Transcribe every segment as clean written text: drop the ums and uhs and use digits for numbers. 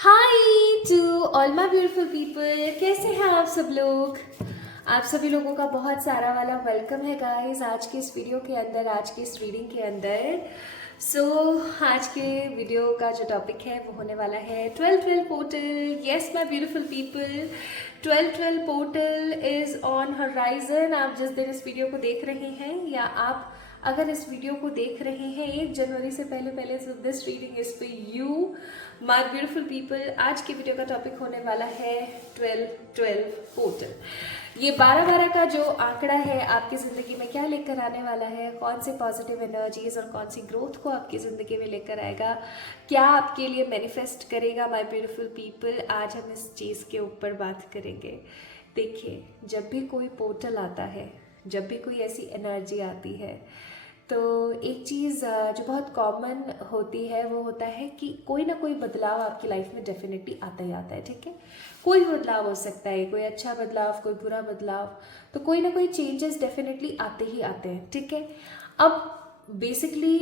Hi to all my beautiful people, कैसे हैं आप सब लोग। आप सभी लोगों का बहुत सारा वाला वेलकम है गाइस आज के इस वीडियो के अंदर, आज के इस रीडिंग के अंदर। आज के वीडियो का जो टॉपिक है वो होने वाला है 12-12 portal. Yes my beautiful people, 12-12 portal is on horizon. आप जिस दिन इस वीडियो को देख रहे हैं या आप अगर इस वीडियो को देख रहे हैं 1 जनवरी से पहले so this reading is for you my beautiful people. आज की वीडियो का टॉपिक होने वाला है 12-12 पोर्टल। ये 12-12 का जो आंकड़ा है आपकी जिंदगी में क्या लेकर आने वाला है, कौन से पॉजिटिव एनर्जीज और कौन सी ग्रोथ को आपकी जिंदगी में लेकर आएगा, क्या आपके लिए मैनिफेस्ट करेगा माय ब्यूटीफुल पीपल, आज हम इस चीज़ के ऊपर बात करेंगे। देखिए, जब भी कोई पोर्टल आता है, जब भी कोई ऐसी एनर्जी आती है, तो एक चीज़ जो बहुत कॉमन होती है वो होता है कि कोई ना कोई बदलाव आपकी लाइफ में डेफिनेटली आता ही आता है। ठीक है, कोई भी बदलाव हो सकता है, कोई अच्छा बदलाव, कोई बुरा बदलाव, तो कोई ना कोई चेंजेस डेफिनेटली आते ही आते हैं। ठीक है, अब बेसिकली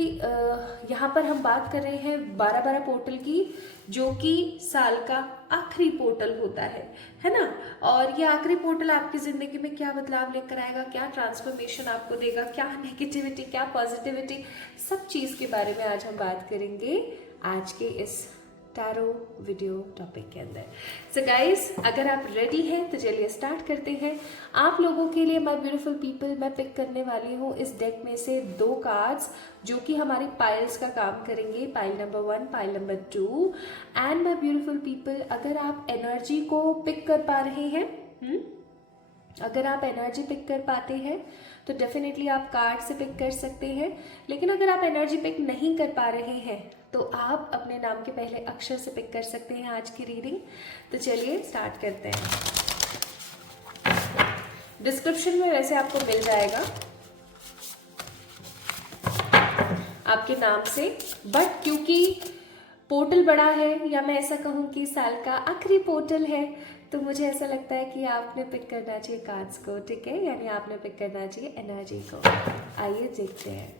यहाँ पर हम बात कर रहे हैं 12-12 पोर्टल की, जो कि साल का आखिरी पोर्टल होता है ना। और ये आखिरी पोर्टल आपकी ज़िंदगी में क्या बदलाव लेकर आएगा, क्या ट्रांसफॉर्मेशन आपको देगा, क्या नेगेटिविटी, क्या पॉजिटिविटी, सब चीज़ के बारे में आज हम बात करेंगे आज के इस टैरो वीडियो टॉपिक के अंदर। सो गाइस, अगर आप रेडी हैं तो चलिए स्टार्ट करते हैं। आप लोगों के लिए माय ब्यूटीफुल पीपल मैं पिक करने वाली हूँ इस डेक में से 2 कार्ड्स जो कि हमारी पाइल्स का काम करेंगे, pile number 1, pile number 2। And my beautiful people, अगर आप एनर्जी को पिक कर पा रहे हैं, अगर आप एनर्जी पिक कर पाते हैं तो डेफिनेटली आप कार्ड से पिक कर सकते हैं। लेकिन अगर आप एनर्जी पिक नहीं कर पा रहे हैं तो आप अपने नाम के पहले अक्षर से पिक कर सकते हैं आज की रीडिंग। तो चलिए स्टार्ट करते हैं। डिस्क्रिप्शन में वैसे आपको मिल जाएगा आपके नाम से, बट क्योंकि पोर्टल बड़ा है, या मैं ऐसा कहूँ कि साल का आखिरी पोर्टल है, तो मुझे ऐसा लगता है कि आपने पिक करना चाहिए कार्ड्स को। ठीक है, यानी आपने पिक करना चाहिए एनर्जी को। आइए देखते हैं।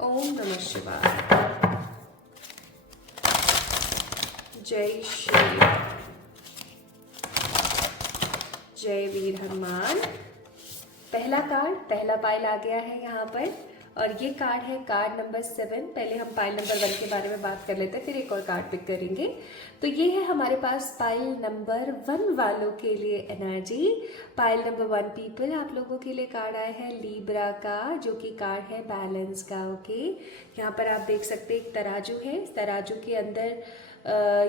ओम नमः शिवाय, जय श्री, जय वीर हनुमान। पहला कार्ड, पहला पाइल आ गया है यहाँ पर, और ये कार्ड है कार्ड नंबर 7। पहले हम पाइल नंबर 1 के बारे में बात कर लेते हैं, फिर एक और कार्ड पिक करेंगे। तो ये है हमारे पास पाइल नंबर 1 वालों के लिए एनर्जी। पाइल नंबर 1 पीपल, आप लोगों के लिए कार्ड आया है लीब्रा का, जो कि कार्ड है बैलेंस का। ओके, यहाँ पर आप देख सकते हैं एक तराजू है, तराजू के अंदर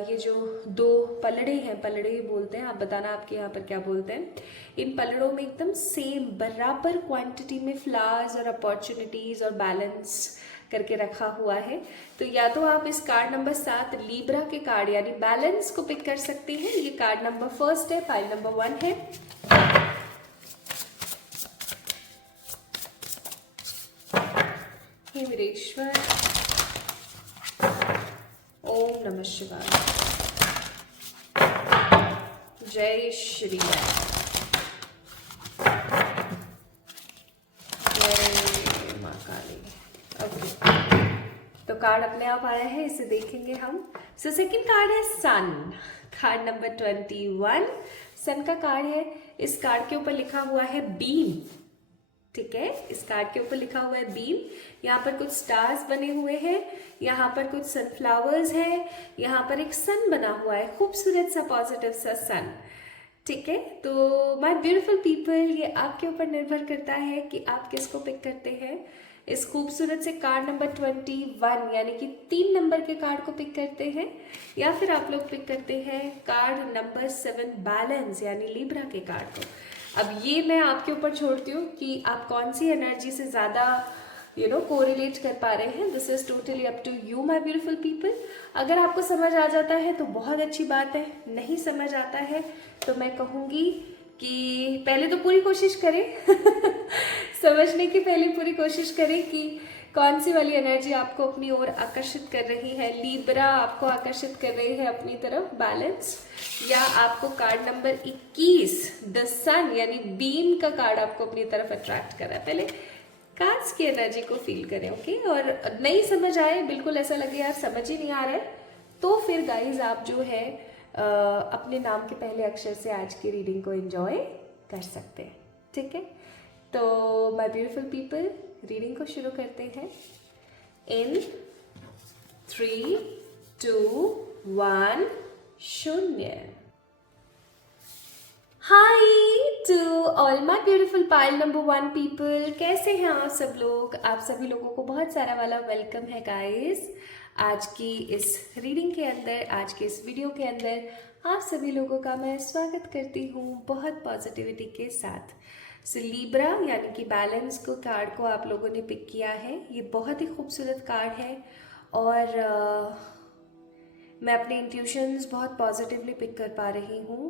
ये जो 2 पलड़े हैं, पलड़े ही बोलते हैं, आप बताना आपके यहाँ पर क्या बोलते हैं। इन पलड़ों में एकदम सेम बराबर क्वांटिटी में फ्लावर्स और अपॉर्चुनिटीज और बैलेंस करके रखा हुआ है। तो या तो आप इस कार्ड नंबर 7 लीब्रा के कार्ड यानी बैलेंस को पिक कर सकते हैं। ये कार्ड नंबर 1 है, पाइल नंबर 1 है। हे वीरेश्वर, ओम नमः शिवाय, जय श्री राम, जय माँ काली। ओके, तो कार्ड अपने आप आया है, इसे देखेंगे हम। सो सेकंड कार्ड है सन, कार्ड नंबर 21। सन का कार्ड है। इस कार्ड के ऊपर लिखा हुआ है बीम। ठीक है, इस कार्ड के ऊपर लिखा हुआ है बीम। यहाँ पर कुछ स्टार्स बने हुए हैं, यहाँ पर कुछ सनफ्लावर्स है, यहाँ पर एक सन बना हुआ है, खूबसूरत सा पॉजिटिव सा सन। ठीक है, तो माय ब्यूटीफुल पीपल, ये आपके ऊपर निर्भर करता है कि आप किसको पिक करते हैं। इस खूबसूरत से कार्ड नंबर 21 यानी कि 3 नंबर के कार्ड को पिक करते हैं, या फिर आप लोग पिक करते हैं कार्ड नंबर 7 बैलेंस यानी लीब्रा के कार्ड को। अब ये मैं आपके ऊपर छोड़ती हूँ कि आप कौन सी एनर्जी से ज़्यादा कोरिलेट कर पा रहे हैं। This is totally up to you my beautiful people. अगर आपको समझ आ जाता है तो बहुत अच्छी बात है, नहीं समझ आता है तो मैं कहूँगी कि पहले तो पूरी कोशिश करें समझने की पहले पूरी कोशिश करें कि कौन सी वाली एनर्जी आपको अपनी ओर आकर्षित कर रही है। लीब्रा आपको आकर्षित कर रही है अपनी तरफ, बैलेंस, या आपको कार्ड नंबर 21 द सन यानी बीम का कार्ड आपको अपनी तरफ अट्रैक्ट कर रहा है। पहले कार्ड्स की एनर्जी को फील करें, ओके। और नहीं समझ आए, बिल्कुल ऐसा लगे यार समझ ही नहीं आ रहा है, तो फिर गाइज आप जो है अपने नाम के पहले अक्षर से आज की रीडिंग को एंजॉय कर सकते हैं, ठीक है। तो माय ब्यूटीफुल पीपल, रीडिंग को शुरू करते हैं in 3, 2, 1 0। Hi to all my beautiful pile number 1 people, कैसे हैं आप सब लोग। आप सभी लोगों को बहुत सारा वाला वेलकम है गाइस आज की इस रीडिंग के अंदर, आज के इस वीडियो के अंदर आप सभी लोगों का मैं स्वागत करती हूँ बहुत पॉजिटिविटी के साथ। सो लीब्रा यानी कि बैलेंस को कार्ड को आप लोगों ने पिक किया है। ये बहुत ही खूबसूरत कार्ड है और मैं अपने इंट्यूशंस बहुत पॉजिटिवली पिक कर पा रही हूँ।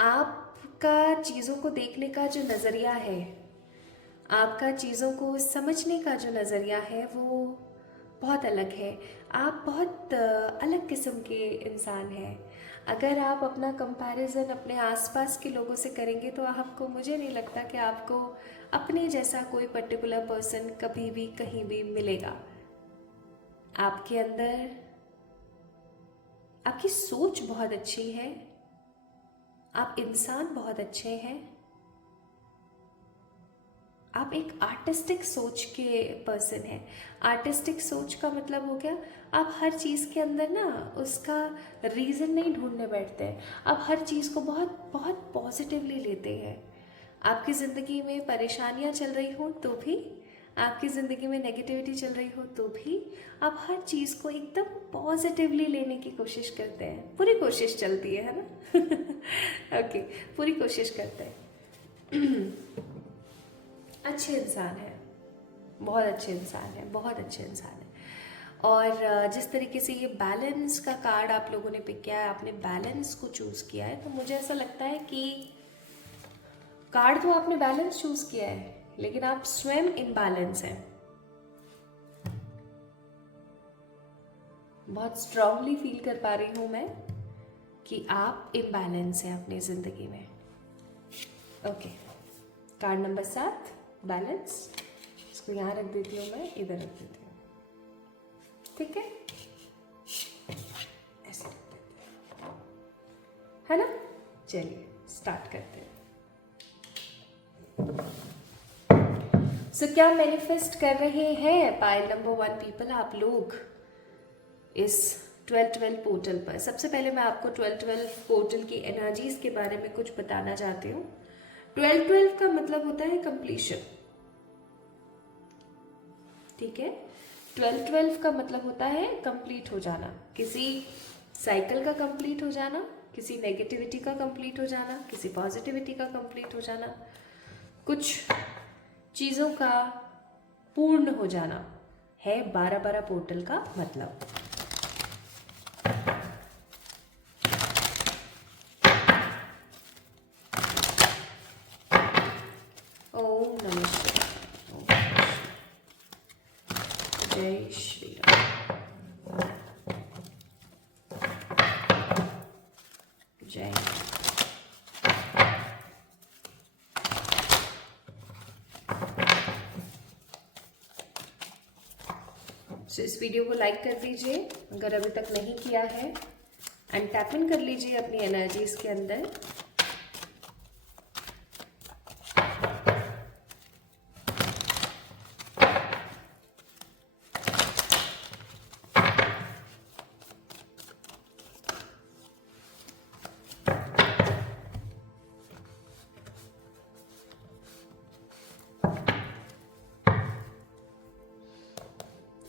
आपका चीज़ों को देखने का जो नज़रिया है, आपका चीज़ों को समझने का जो नज़रिया है वो बहुत अलग है। आप बहुत अलग किस्म के इंसान हैं। अगर आप अपना कंपैरिजन अपने आसपास के लोगों से करेंगे तो आपको, मुझे नहीं लगता कि आपको अपने जैसा कोई पर्टिकुलर पर्सन कभी भी कहीं भी मिलेगा। आपके अंदर आपकी सोच बहुत अच्छी है, आप इंसान बहुत अच्छे हैं, आप एक आर्टिस्टिक सोच के पर्सन हैं। आर्टिस्टिक सोच का मतलब हो गया आप हर चीज़ के अंदर ना उसका रीज़न नहीं ढूंढने बैठते हैं, आप हर चीज़ को बहुत बहुत पॉजिटिवली लेते हैं। आपकी ज़िंदगी में परेशानियां चल रही हो तो भी, आपकी ज़िंदगी में नेगेटिविटी चल रही हो तो भी आप हर चीज़ को एकदम पॉजिटिवली लेने की कोशिश करते हैं। पूरी कोशिश चलती है ना ओके, पूरी कोशिश करते हैं अच्छे इंसान है, बहुत अच्छे इंसान है, बहुत अच्छे इंसान है। और जिस तरीके से ये बैलेंस का कार्ड आप लोगों ने पिक किया है, आपने बैलेंस को चूज़ किया है, तो मुझे ऐसा लगता है कि कार्ड तो आपने बैलेंस चूज़ किया है लेकिन आप स्वयं इम्बैलेंस हैं। बहुत स्ट्रांगली फील कर पा रही हूँ मैं कि आप इम्बैलेंस हैं अपनी ज़िंदगी में। ओके, कार्ड नंबर 7 बैलेंस, इसको यहाँ रख देती हूँ, मैं इधर रख देती हूँ, ठीक है, ऐसे रख देती हूँ, है ना। चलिए स्टार्ट करते हैं। सो क्या मैनिफेस्ट कर रहे हैं पाइल नंबर 1 पीपल आप लोग इस 12-12 पोर्टल पर। सबसे पहले मैं आपको 12-12 पोर्टल की एनर्जीज के बारे में कुछ बताना चाहती हूँ। 12-12 का मतलब होता है कंप्लीशन, ठीक है। 12-12 का मतलब होता है कंप्लीट हो जाना, किसी साइकिल का कंप्लीट हो जाना, किसी नेगेटिविटी का कंप्लीट हो जाना, किसी पॉजिटिविटी का कंप्लीट हो जाना, कुछ चीज़ों का पूर्ण हो जाना है 12-12 पोर्टल का मतलब। ओम नमः शिवाय, जय श्री राम, जय। सो इस वीडियो को लाइक कर दीजिए अगर अभी तक नहीं किया है, एंड टैप इन कर लीजिए अपनी एनर्जीज के अंदर।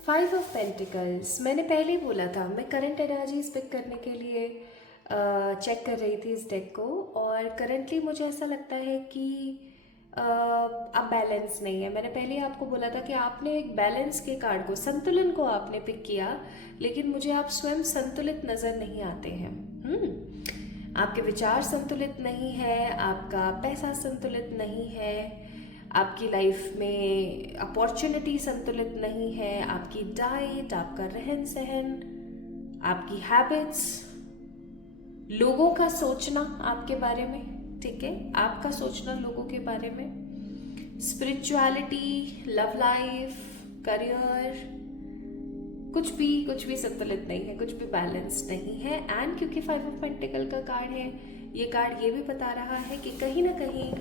फाइव ऑफ पेंटिकल्स, मैंने पहले ही बोला था मैं करंट एनर्जीज पिक करने के लिए चेक कर रही थी इस डेक को, और करंटली मुझे ऐसा लगता है कि अब बैलेंस नहीं है। मैंने पहले ही आपको बोला था कि आपने एक बैलेंस के कार्ड को, संतुलन को आपने पिक किया, लेकिन मुझे आप स्वयं संतुलित नज़र नहीं आते हैं। आपके विचार संतुलित नहीं है, आपका पैसा संतुलित नहीं है, आपकी लाइफ में अपॉर्चुनिटी संतुलित नहीं है, आपकी डाइट, आपका रहन सहन, आपकी हैबिट्स, लोगों का सोचना आपके बारे में, ठीक है, आपका सोचना लोगों के बारे में, स्पिरिचुअलिटी, लव लाइफ, करियर, कुछ भी संतुलित नहीं है, कुछ भी बैलेंस नहीं है। एंड क्योंकि 5 ऑफ पेंटिकल का कार्ड है, ये कार्ड ये भी बता रहा है कि कहीं ना कहीं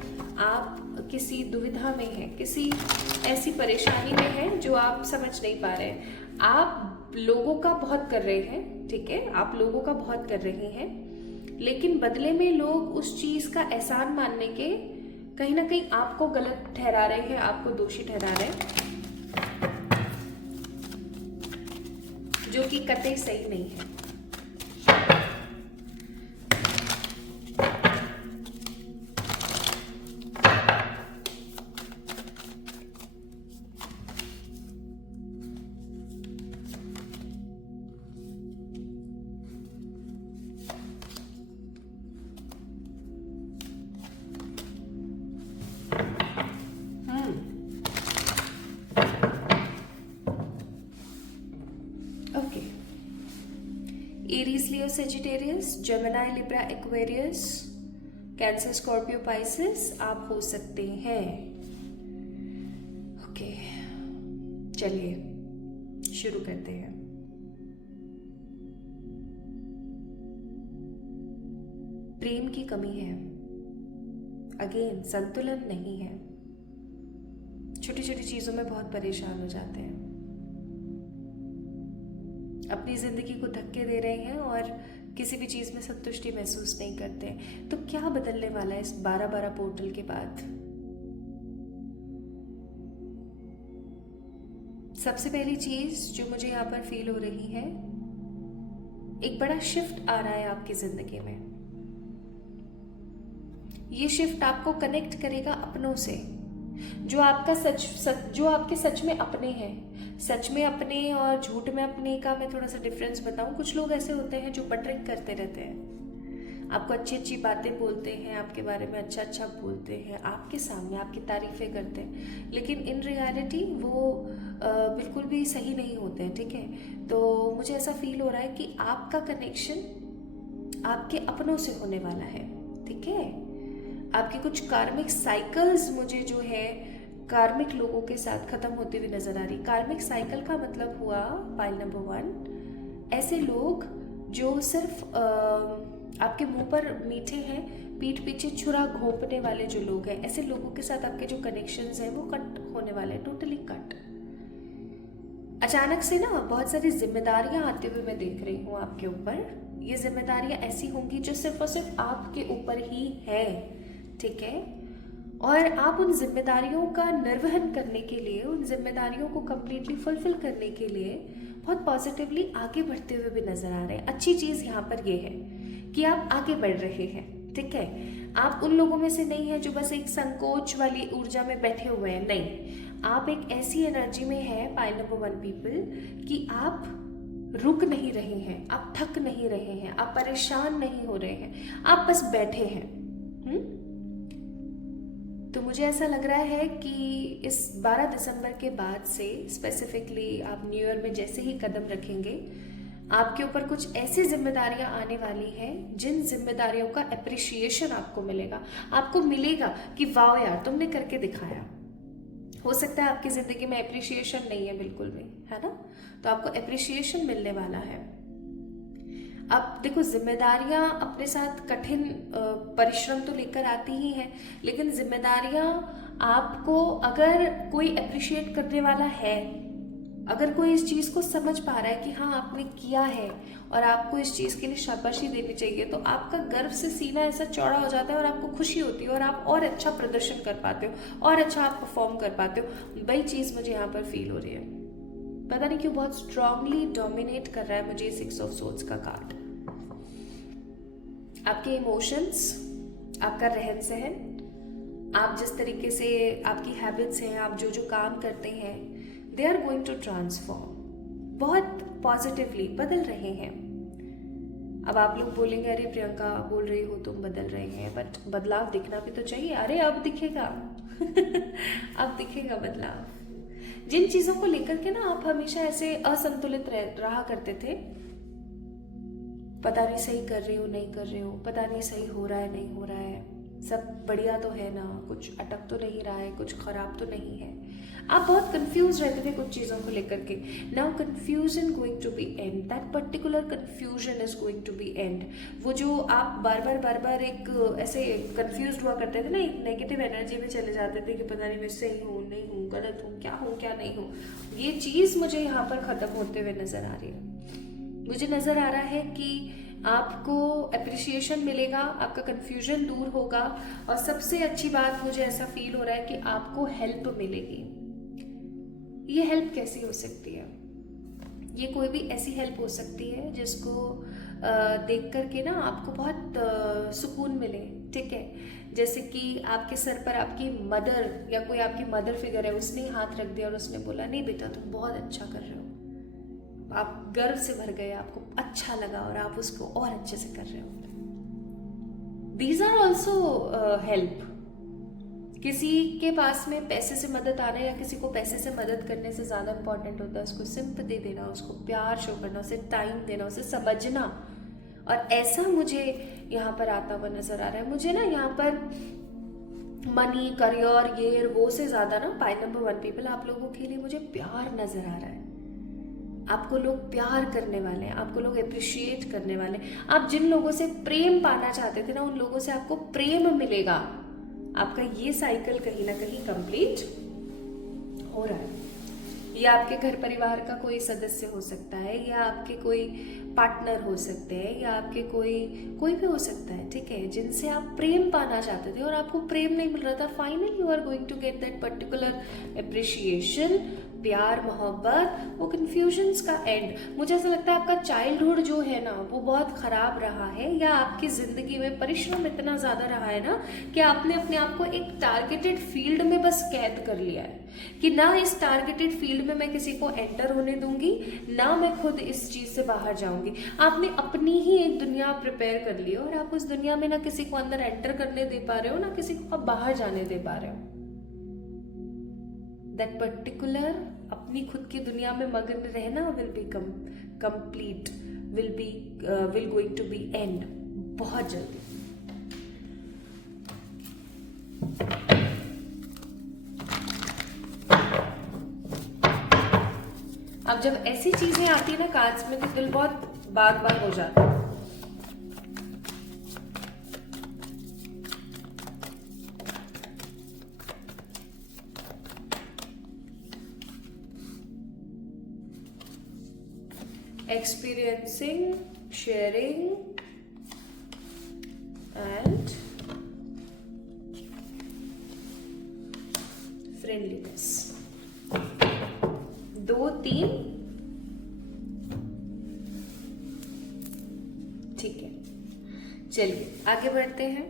आप किसी दुविधा में हैं, किसी ऐसी परेशानी में हैं जो आप समझ नहीं पा रहे हैं। आप लोगों का बहुत कर रहे हैं, ठीक है, आप लोगों का बहुत कर रहे हैं, लेकिन बदले में लोग उस चीज का एहसान मानने के कहीं ना कहीं आपको गलत ठहरा रहे हैं, आपको दोषी ठहरा रहे हैं, जो कि कतई सही नहीं है। Aries, Leo, Sagittarius, Gemini, Libra, Aquarius, Cancer, Scorpio, Pisces आप हो सकते हैं। ओके, चलिए शुरू करते हैं। प्रेम की कमी है, अगेन संतुलन नहीं है, छोटी छोटी चीजों में बहुत परेशान हो जाते हैं, अपनी जिंदगी को धक्के दे रहे हैं और किसी भी चीज में संतुष्टि महसूस नहीं करते। तो क्या बदलने वाला है इस 12-12 पोर्टल के बाद? सबसे पहली चीज जो मुझे यहाँ पर फील हो रही है, एक बड़ा शिफ्ट आ रहा है आपकी जिंदगी में। ये शिफ्ट आपको कनेक्ट करेगा अपनों से, जो आपके सच में अपने हैं। सच में अपने और झूठ में अपने का मैं थोड़ा सा डिफरेंस बताऊं। कुछ लोग ऐसे होते हैं जो बटरिंग करते रहते हैं, आपको अच्छी अच्छी बातें बोलते हैं, आपके बारे में अच्छा अच्छा बोलते हैं, आपके सामने आपकी तारीफें करते हैं, लेकिन इन रियलिटी वो बिल्कुल भी सही नहीं होते हैं, ठीक है। तो मुझे ऐसा फील हो रहा है कि आपका कनेक्शन आपके अपनों से होने वाला है, ठीक है। आपकी कुछ कार्मिक साइकिल्स मुझे जो है कार्मिक लोगों के साथ खत्म होते हुए नजर आ रही। कार्मिक साइकिल का मतलब हुआ पाइल नंबर 1, ऐसे लोग जो सिर्फ आपके मुंह पर मीठे हैं, पीठ पीछे छुरा घोंपने वाले जो लोग हैं, ऐसे लोगों के साथ आपके जो कनेक्शंस हैं वो कट होने वाले हैं, टोटली कट। अचानक से ना बहुत सारी जिम्मेदारियां आते हुए मैं देख रही हूँ आपके ऊपर। ये जिम्मेदारियां ऐसी होंगी जो सिर्फ और सिर्फ आपके ऊपर ही है, ठीक है। और आप उन जिम्मेदारियों का निर्वहन करने के लिए, उन जिम्मेदारियों को कंप्लीटली फुलफिल करने के लिए बहुत पॉजिटिवली आगे बढ़ते हुए भी नजर आ रहे हैं। अच्छी चीज यहाँ पर ये है कि आप आगे बढ़ रहे हैं, ठीक है। आप उन लोगों में से नहीं है जो बस एक संकोच वाली ऊर्जा में बैठे हुए हैं, नहीं, आप एक ऐसी एनर्जी में है पाइल नंबर 1 पीपल कि आप रुक नहीं रहे हैं, आप थक नहीं रहे हैं, आप परेशान नहीं हो रहे हैं, आप बस बैठे हैं। तो मुझे ऐसा लग रहा है कि इस 12 दिसंबर के बाद से स्पेसिफिकली आप न्यू ईयर में जैसे ही कदम रखेंगे, आपके ऊपर कुछ ऐसी जिम्मेदारियां आने वाली हैं जिन जिम्मेदारियों का एप्रिसिएशन आपको मिलेगा। आपको मिलेगा कि वाह यार तुमने करके दिखाया। हो सकता है आपकी जिंदगी में एप्रिसिएशन नहीं है बिल्कुल भी, है ना, तो आपको एप्रिसिएशन मिलने वाला है। अब देखो, जिम्मेदारियां अपने साथ कठिन परिश्रम तो लेकर आती ही हैं, लेकिन जिम्मेदारियां आपको अगर कोई अप्रिशिएट करने वाला है, अगर कोई इस चीज को समझ पा रहा है कि हाँ आपने किया है और आपको इस चीज के लिए शाबाशी देनी चाहिए, तो आपका गर्व से सीना ऐसा चौड़ा हो जाता है और आपको खुशी होती है और आप और अच्छा प्रदर्शन कर पाते हो और अच्छा आप परफॉर्म कर पाते हो। वही चीज मुझे यहाँ पर फील हो रही है। पता नहीं क्यों बहुत स्ट्रांगली डोमिनेट कर रहा है मुझे 6 ऑफ सोर्ड्स का कार्ड। आपके इमोशंस, आपका रहन सहन, आप जिस तरीके से आपकी हैबिट्स हैं, आप जो जो काम करते हैं, they are going to transform, बहुत पॉजिटिवली बदल रहे हैं। अब आप लोग बोलेंगे अरे प्रियंका बोल रही हो तुम बदल रही हैं, बट बदलाव दिखना भी तो चाहिए। अरे अब दिखेगा अब दिखेगा बदलाव। जिन चीजों को लेकर के ना आप हमेशा ऐसे असंतुलित रहा करते थे, पता नहीं सही कर रही हो नहीं कर रही हो, पता नहीं सही हो रहा है नहीं हो रहा है, सब बढ़िया तो है ना, कुछ अटक तो नहीं रहा है, कुछ खराब तो नहीं है, आप बहुत कंफ्यूज रहते थे कुछ चीज़ों को लेकर के। Now confusion going to be end, that particular confusion is going to be end. वो जो आप बार बार एक ऐसे कंफ्यूज हुआ करते थे ना, एक नेगेटिव एनर्जी में चले जाते थे कि पता नहीं मैं सही हूँ नहीं हूँ, गलत हूँ क्या नहीं हूँ, ये चीज़ मुझे यहाँ पर ख़त्म होते हुए नज़र आ रही है। मुझे नज़र आ रहा है कि आपको अप्रिसिएशन मिलेगा, आपका कन्फ्यूजन दूर होगा, और सबसे अच्छी बात मुझे ऐसा फील हो रहा है कि आपको हेल्प मिलेगी। ये हेल्प कैसी हो सकती है? ये कोई भी ऐसी हेल्प हो सकती है जिसको देख करके ना आपको बहुत सुकून मिले, ठीक है। जैसे कि आपके सर पर आपकी मदर या कोई आपकी मदर फिगर है, उसने हाथ रख दिया और उसने बोला नहीं बेटा तुम बहुत अच्छा कर रहे हो, आप गर्व से भर गए, आपको अच्छा लगा और आप उसको और अच्छे से कर रहे हो। These are also help. किसी के पास में पैसे से मदद आना या किसी को पैसे से मदद करने से ज़्यादा इंपॉर्टेंट होता है उसको सिंपैथी देना, उसको प्यार शो करना, उसे टाइम देना, उसे समझना। और ऐसा मुझे यहाँ पर आता हुआ नजर आ रहा है। मुझे ना यहाँ पर मनी, करियर, ये वो से ज़्यादा ना पाई नंबर 1 पीपल, आप लोगों के लिए मुझे प्यार नजर आ रहा है। आपको लोग प्यार करने वाले हैं, आपको लोग अप्रिशिएट करने वाले हैं। आप जिन लोगों से प्रेम पाना चाहते थे ना, उन लोगों से आपको प्रेम मिलेगा। आपका ये साइकिल कहीं ना कहीं कंप्लीट हो रहा है। ये आपके घर परिवार का कोई सदस्य हो सकता है, या आपके कोई पार्टनर हो सकते हैं, या आपके कोई भी हो सकता है, ठीक है, जिनसे आप प्रेम पाना चाहते थे और आपको प्रेम नहीं मिल रहा था। Finally you are going to get that particular appreciation, प्यार, मोहब्बत, वो कन्फ्यूजन्स का एंड। मुझे ऐसा लगता है आपका चाइल्डहुड जो है ना वो बहुत खराब रहा है, या आपकी जिंदगी में परिश्रम इतना ज्यादा रहा है ना कि आपने अपने आप को एक टारगेटेड फील्ड में बस कैद कर लिया है कि ना इस टारगेटेड फील्ड में मैं किसी को एंटर होने दूंगी, ना मैं खुद इस चीज से बाहर जाऊंगी। आपने अपनी ही एक दुनिया प्रिपेयर कर ली और आप उस दुनिया में ना किसी को अंदर एंटर करने दे पा रहे हो, ना किसी को आप बाहर जाने दे पा रहे हो। दैट पर्टिकुलर अपनी खुद की दुनिया में मगन रहना will be complete, will going to be end बहुत जल्दी। अब जब ऐसी चीजें आती है ना कार्ड्स में, तो दिल बहुत बाग हो जाता है। Experiencing, sharing and friendliness, 2 3, ठीक है। चलिए आगे बढ़ते हैं।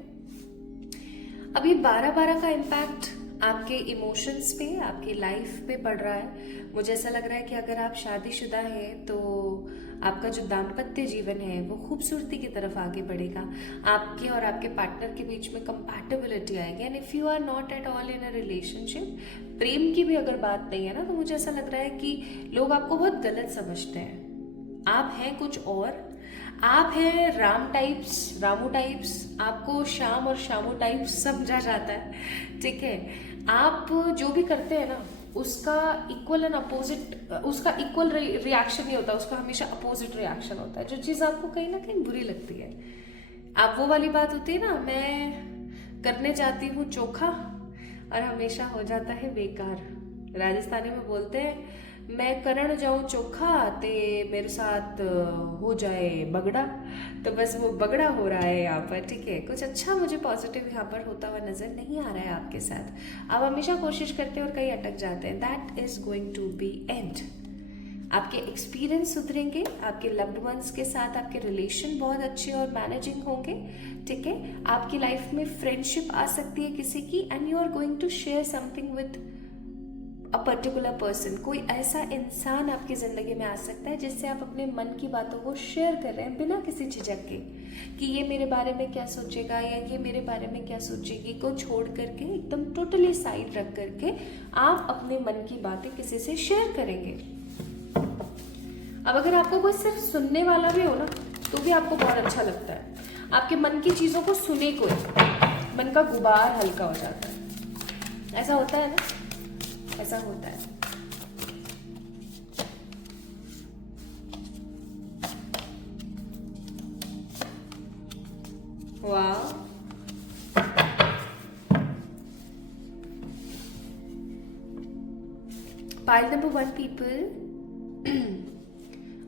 अभी 12-12 का इम्पैक्ट आपके इमोशंस पे, आपकी लाइफ पे पड़ रहा है। मुझे ऐसा लग रहा है कि अगर आप शादीशुदा हैं तो आपका जो दाम्पत्य जीवन है वो खूबसूरती की तरफ आगे बढ़ेगा। आपके और आपके पार्टनर के बीच में कंपैटिबिलिटी आएगी। And if you are not at all in a relationship, प्रेम की भी अगर बात नहीं है ना, तो मुझे ऐसा लग रहा है कि लोग आपको बहुत गलत समझते हैं। आप हैं कुछ और, आप हैं रामू टाइप्स, आपको श्याम और शामू टाइप्स समझा जाता है, ठीक है। आप जो भी करते हैं ना उसका इक्वल एंड अपोजिट, उसका इक्वल रिएक्शन नहीं होता, उसका हमेशा अपोजिट रिएक्शन होता है। जो चीज़ आपको कहीं ना कहीं बुरी लगती है, आप वो वाली बात होती है ना, मैं करने जाती हूँ चोखा और हमेशा हो जाता है बेकार। राजस्थानी में बोलते हैं मैं करण जाऊं चोखा ते मेरे साथ हो जाए बगड़ा, तो बस वो बगड़ा हो रहा है यहाँ पर, ठीक है। कुछ अच्छा मुझे पॉजिटिव यहाँ पर होता हुआ नजर नहीं आ रहा है आपके साथ। आप हमेशा कोशिश करते हैं और कहीं अटक जाते हैं। That is going to be end. आपके एक्सपीरियंस सुधरेंगे, आपके लव्ड वंस के साथ आपके रिलेशन बहुत अच्छे और मैनेजिंग होंगे, ठीक है। आपकी लाइफ में फ्रेंडशिप आ सकती है किसी की, and you are going to share something with a particular person, कोई ऐसा इंसान आपकी ज़िंदगी में आ सकता है जिससे आप अपने मन की बातों को शेयर कर रहे हैं बिना किसी झिझक के कि ये मेरे बारे में क्या सोचेगा या ये मेरे बारे में क्या सोचेगी, को छोड़ करके एकदम टोटली साइड रख करके आप अपने मन की बातें किसी से शेयर करेंगे। अब अगर आपको कोई सिर्फ सुनने वाला भी हो ना तो भी आपको बहुत अच्छा लगता है, आपके मन की चीज़ों को सुने कोई, मन का गुबार हल्का हो जाता है। ऐसा होता है ना, ऐसा होता है। वाह, पाइल नंबर 1 पीपल,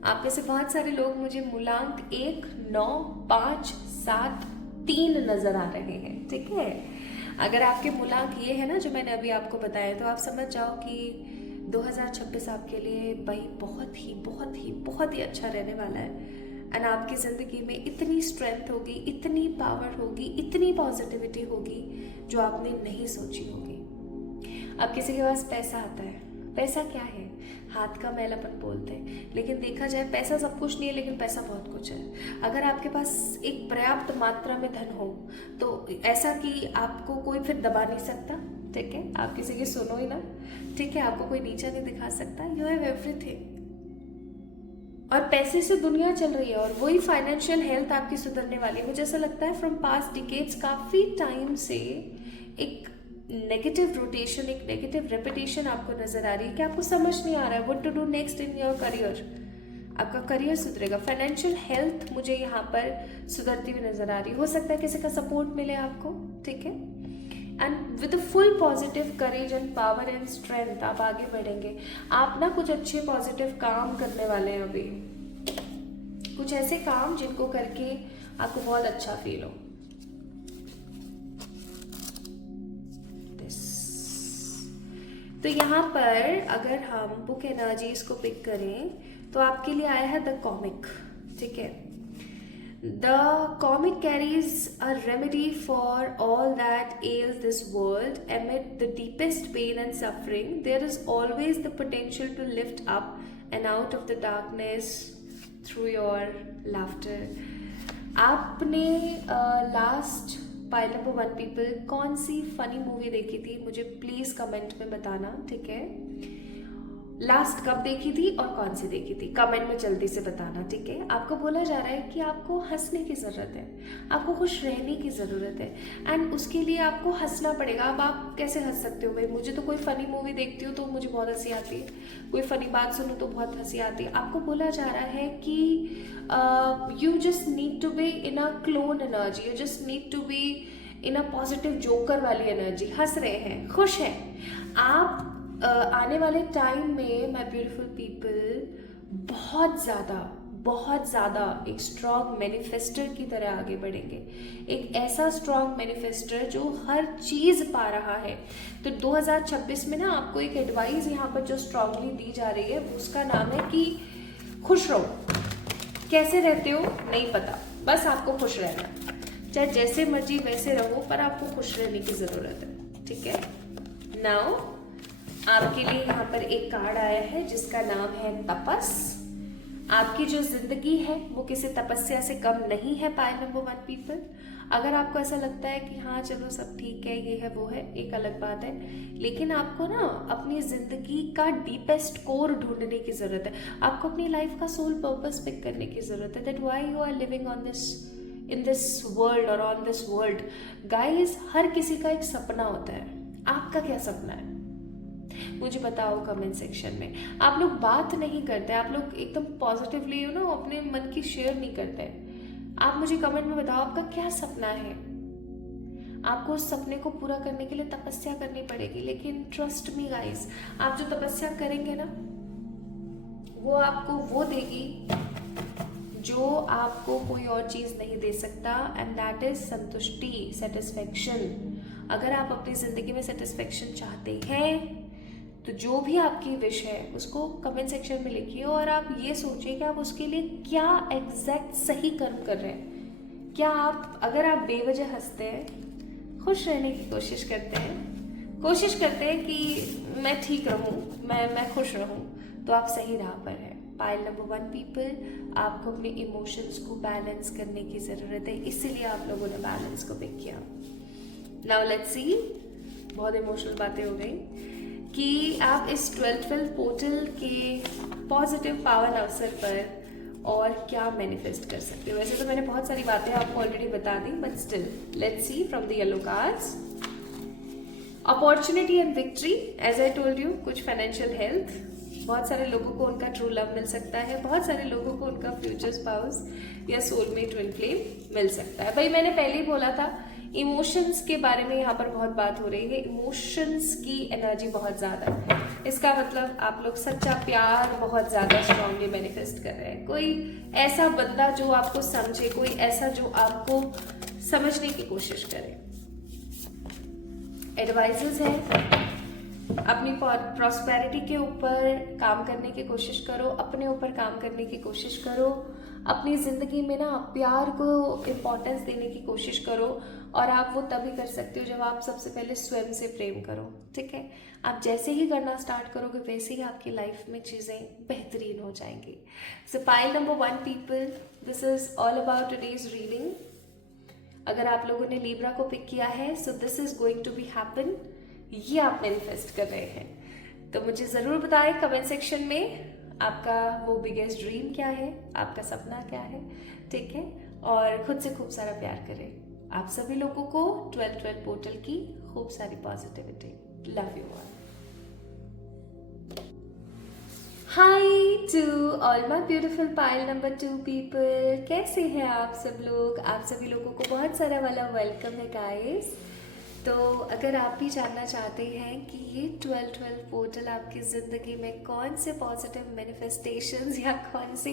आप में से बहुत सारे लोग मुझे मूलांक 1, 9, 5, 7, 3 नजर आ रहे हैं। ठीक है, अगर आपके मूलांक ये है ना जो मैंने अभी आपको बताया, तो आप समझ जाओ कि 2026 आपके लिए भाई बहुत ही अच्छा रहने वाला है। एंड आपकी ज़िंदगी में इतनी स्ट्रेंथ होगी, इतनी पावर होगी, इतनी पॉजिटिविटी होगी जो आपने नहीं सोची होगी। अब किसी के पास पैसा आता है, पैसा क्या है, हाथ का मैल अपन बोलते हैं, लेकिन देखा जाए पैसा सब कुछ नहीं है, लेकिन पैसा बहुत कुछ है। अगर आपके पास एक पर्याप्त मात्रा में धन हो तो ऐसा कि आपको कोई फिर दबा नहीं सकता। ठीक है, आप किसी की सुनो ही ना। ठीक है, आपको कोई नीचा नहीं दिखा सकता। यू हैव एवरीथिंग, और पैसे से दुनिया चल रही है, और वही फाइनेंशियल हेल्थ आपकी सुधरने वाली है। मुझे ऐसा लगता है फ्रॉम पास्ट डिकेड्स काफी टाइम से एक नेगेटिव रोटेशन, एक नेगेटिव रेपिटेशन आपको नजर आ रही है कि आपको समझ नहीं आ रहा है what to do next in your career. आपका करियर सुधरेगा, फाइनेंशियल हेल्थ मुझे यहाँ पर सुधरती हुई नजर आ रही है। हो सकता है किसी का सपोर्ट मिले आपको। ठीक है, and with full positive courage and power and strength आप आगे बढ़ेंगे। आप ना कुछ अच्छे पॉजिटिव काम करने वाले हैं अभी, कुछ ऐसे काम जिनको करके आपको बहुत अच्छा फील हो। तो यहाँ पर अगर हम बुक एनर्जीज को पिक करें तो आपके लिए आया है द कॉमिक। ठीक है, the comic carries a remedy for all that else this world amid the deepest pain and suffering. There is always the potential to lift up and out of the darkness through your laughter. आपने last pile number 1 people कौन सी funny movie देखी थी, मुझे please comment में बताना। ठीक है, last कब देखी थी और कौन सी देखी थी, कमेंट में जल्दी से बताना। ठीक है, आपको बोला जा रहा है कि आपको हंसने की जरूरत है, आपको खुश रहने की जरूरत है, एंड उसके लिए आपको हंसना पड़ेगा। अब आप कैसे हंस सकते हो भाई, मुझे तो कोई फनी मूवी देखती हूँ तो मुझे बहुत हंसी आती है, कोई फनी बात सुनूँ तो बहुत हंसी आती है। आपको बोला जा रहा है कि you just need to be in a clone energy, you just need to be in a positive joker वाली एनर्जी। हंस रहे हैं, खुश हैं आप। आने वाले टाइम में माय ब्यूटीफुल पीपल बहुत ज़्यादा एक स्ट्रॉन्ग मैनिफेस्टर की तरह आगे बढ़ेंगे, एक ऐसा स्ट्रॉन्ग मैनिफेस्टर जो हर चीज़ पा रहा है। तो 2026 में ना आपको एक एडवाइस यहाँ पर जो स्ट्रांगली दी जा रही है उसका नाम है कि खुश रहो। कैसे रहते हो नहीं पता, बस आपको खुश रहना, चाहे जैसे मर्जी वैसे रहो, पर आपको खुश रहने की ज़रूरत है। ठीक है, नाउ आपके लिए यहाँ पर एक कार्ड आया है जिसका नाम है तपस। आपकी जो जिंदगी है वो किसी तपस्या से कम नहीं है पाइल नंबर 1 पीपल। अगर आपको ऐसा लगता है कि हाँ चलो सब ठीक है, ये है वो है, एक अलग बात है, लेकिन आपको ना अपनी जिंदगी का डीपेस्ट कोर ढूंढने की जरूरत है। आपको अपनी लाइफ का सोल पर्पस पिक करने की जरूरत है, that why you are living on this in this world और ऑन दिस वर्ल्ड। गाइस, हर किसी का एक सपना होता है, आपका क्या सपना है मुझे बताओ कमेंट सेक्शन में। आप लोग बात नहीं करते, आप लोग एकदम पॉजिटिवली अपने मन की शेयर नहीं करते। आप मुझे कमेंट में बताओ आपका क्या सपना है। आपको उस सपने को पूरा करने के लिए तपस्या करनी पड़ेगी, लेकिन ट्रस्ट मी गाइस, आप जो तपस्या करेंगे ना वो आपको वो देगी जो आपको कोई और चीज नहीं दे सकता, एंड दैट इज संतुष्टि, सेटिस्फेक्शन। अगर आप अपनी जिंदगी में सेटिस्फेक्शन चाहते हैं तो जो भी आपकी विश है उसको कमेंट सेक्शन में लिखिए, और आप ये सोचिए कि आप उसके लिए क्या एग्जैक्ट सही कर्म कर रहे हैं। क्या आप, अगर आप बेवजह हंसते हैं, खुश रहने की कोशिश करते हैं, कोशिश करते हैं कि मैं ठीक रहूं, मैं खुश रहूं, तो आप सही राह पर हैं। पाइल नंबर 1 पीपल, आपको अपने इमोशंस को बैलेंस करने की ज़रूरत है, इसीलिए आप लोगों ने बैलेंस को पिक किया। नाउ लेट्स सी, बहुत इमोशनल बातें हो गई कि आप इस 12 पोर्टल के पॉजिटिव पावन अवसर पर और क्या मैनिफेस्ट कर सकते हो। वैसे तो मैंने बहुत सारी बातें आपको ऑलरेडी बता दी, but still let's see from the yellow cards. Opportunity and victory, as I told you, कुछ फाइनेंशियल हेल्थ, बहुत सारे लोगों को उनका ट्रू लव मिल सकता है, बहुत सारे लोगों को उनका फ्यूचर स्पाउस या सोलमेट ट्विन फ्लेम मिल सकता है। भाई मैंने पहले ही बोला था, इमोशंस के बारे में यहाँ पर बहुत बात हो रही है, इमोशंस की एनर्जी बहुत ज़्यादा है। इसका मतलब आप लोग सच्चा प्यार बहुत ज़्यादा स्ट्रांगली मैनिफेस्ट कर रहे हैं। कोई ऐसा बंदा जो आपको समझे, कोई ऐसा जो आपको समझने की कोशिश करे। एडवाइजेस है, अपनी प्रॉस्पेरिटी के ऊपर काम करने की कोशिश करो, अपने ऊपर काम करने की कोशिश करो, अपनी ज़िंदगी में ना प्यार को इम्पोर्टेंस देने की कोशिश करो। और आप वो तभी कर सकते हो जब आप सबसे पहले स्वयं से प्रेम करो, ठीक है। आप जैसे ही करना स्टार्ट करोगे वैसे ही आपकी लाइफ में चीज़ें बेहतरीन हो जाएंगी। So pile number 1 people, this is all about today's reading. अगर आप लोगों ने लिब्रा को पिक किया है, so this is going to be happen, ये आप मैनिफेस्ट कर रहे हैं। तो मुझे ज़रूर बताएं कमेंट सेक्शन में आपका वो बिगेस्ट ड्रीम क्या है, आपका सपना क्या है, ठीक है। और खुद से खूब सारा प्यार करें। आप सभी लोगों को 12 पोर्टल की खूब सारी positivity. Love you all. Hi to all my beautiful pile number 2 people, कैसे हैं आप सब लोग। आप सभी लोगों को बहुत सारा वाला वेलकम है गाइस। तो अगर आप भी जानना चाहते हैं कि ये 12 पोर्टल आपकी ज़िंदगी में कौन से पॉजिटिव मैनिफेस्टेशंस या कौन सी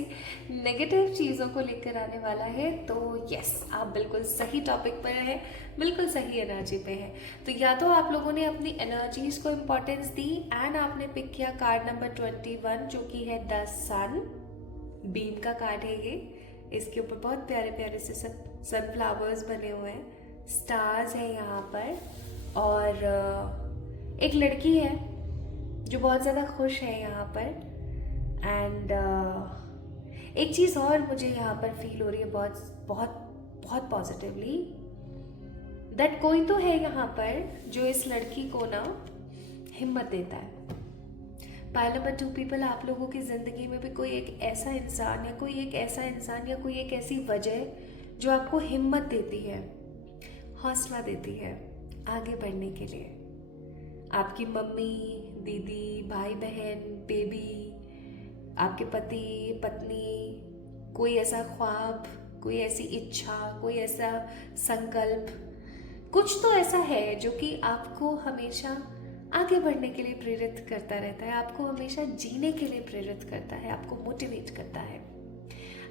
नेगेटिव चीज़ों को लेकर आने वाला है, तो यस, आप बिल्कुल सही टॉपिक पर हैं, बिल्कुल सही एनर्जी पे हैं। तो या तो आप लोगों ने अपनी एनर्जीज़ को इम्पोर्टेंस दी एंड आपने पिक किया कार्ड नंबर 21, जो कि है द सन, बीम का कार्ड है ये। इसके ऊपर बहुत प्यारे प्यारे से सनफ्लावर्स बने हुए हैं, स्टार्स हैं यहाँ पर, और एक लड़की है जो बहुत ज़्यादा खुश है यहाँ पर। एंड एक चीज़ और मुझे यहाँ पर फील हो रही है बहुत बहुत बहुत पॉजिटिवली, दैट कोई तो है यहाँ पर जो इस लड़की को ना हिम्मत देता है। पाइल नंबर 2 पीपल, आप लोगों की ज़िंदगी में भी कोई एक ऐसा इंसान या कोई एक ऐसा इंसान या कोई एक ऐसी वजह जो आपको हिम्मत देती है, हौसला देती है आगे बढ़ने के लिए। आपकी मम्मी, दीदी, भाई बहन, बेबी, आपके पति, पत्नी, कोई ऐसा ख्वाब, कोई ऐसी इच्छा, कोई ऐसा संकल्प, कुछ तो ऐसा है जो कि आपको हमेशा आगे बढ़ने के लिए प्रेरित करता रहता है, आपको हमेशा जीने के लिए प्रेरित करता है, आपको मोटिवेट करता है।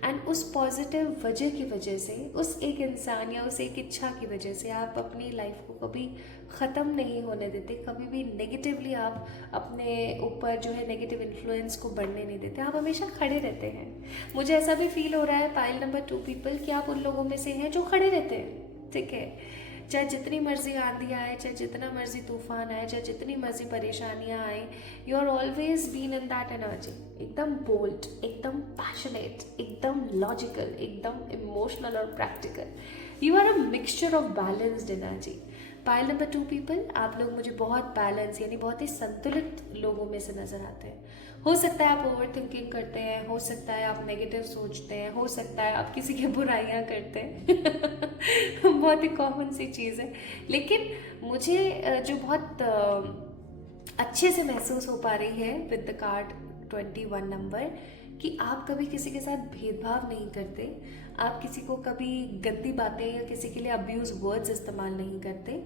एंड उस पॉजिटिव वजह की वजह से, उस एक इंसान या उस एक इच्छा की वजह से आप अपनी लाइफ को कभी ख़त्म नहीं होने देते, कभी भी नेगेटिवली आप अपने ऊपर जो है नेगेटिव इन्फ्लुएंस को बढ़ने नहीं देते, आप हमेशा खड़े रहते हैं। मुझे ऐसा भी फील हो रहा है पाइल नंबर 2 पीपल कि आप उन लोगों में से हैं जो खड़े रहते हैं, ठीक है। चाहे जितनी मर्जी आंधी आए, चाहे जितना मर्जी तूफान आए, चाहे जितनी मर्जी परेशानियां आए, you are always been in that energy, एकदम बोल्ड, एकदम पैशनेट, एकदम लॉजिकल, एकदम इमोशनल और practical. You are a mixture of balanced energy. Pile number 2 people, आप लोग मुझे बहुत बैलेंस यानी बहुत ही संतुलित लोगों में से नजर आते हैं। हो सकता है आप ओवर थिंकिंग करते हैं, हो सकता है आप नेगेटिव सोचते हैं, हो सकता है आप किसी की बुराइयां करते हैं बहुत ही कॉमन सी चीज़ है। लेकिन मुझे जो बहुत अच्छे से महसूस हो पा रही है विद द कार्ड 21 नंबर, कि आप कभी किसी के साथ भेदभाव नहीं करते, आप किसी को कभी गंदी बातें या किसी के लिए अब्यूज वर्ड्स इस्तेमाल नहीं करते,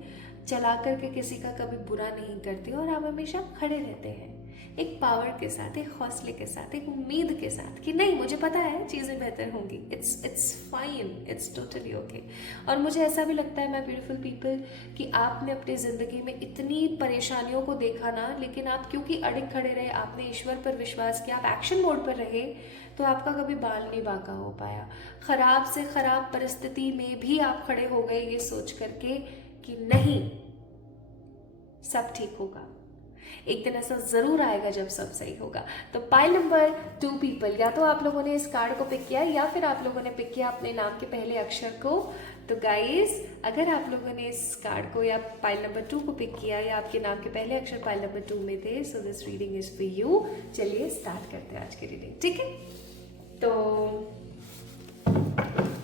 चला करके किसी का कभी बुरा नहीं करते, और आप हमेशा खड़े रहते हैं एक पावर के साथ, एक हौसले के साथ, एक उम्मीद के साथ कि नहीं, मुझे पता है चीज़ें बेहतर होंगी, it's fine, it's totally okay. और मुझे ऐसा भी लगता है माय ब्यूटीफुल पीपल कि आपने अपनी ज़िंदगी में इतनी परेशानियों को देखा ना, लेकिन आप क्योंकि अड़िग खड़े रहे, आपने ईश्वर पर विश्वास किया, आप एक्शन मोड पर रहे, तो आपका कभी बाल नहीं बांका हो पाया। ख़राब से ख़राब परिस्थिति में भी आप खड़े हो गए ये सोच करके कि नहीं, सब ठीक होगा। एक दिन ऐसा जरूर आएगा जब सब सही होगा। तो पाइल नंबर 2 पीपल, या तो आप लोगों ने इस कार्ड को पिक किया या फिर आप लोगों ने पिक किया अपने नाम के पहले अक्षर को। तो गाइस, अगर आप लोगों ने इस कार्ड को या पाइल नंबर 2 को पिक किया या आपके नाम के पहले अक्षर पाइल नंबर 2 में थे, so this reading is for you. चलिए स्टार्ट करते हैं आज की रीडिंग, ठीक है। तो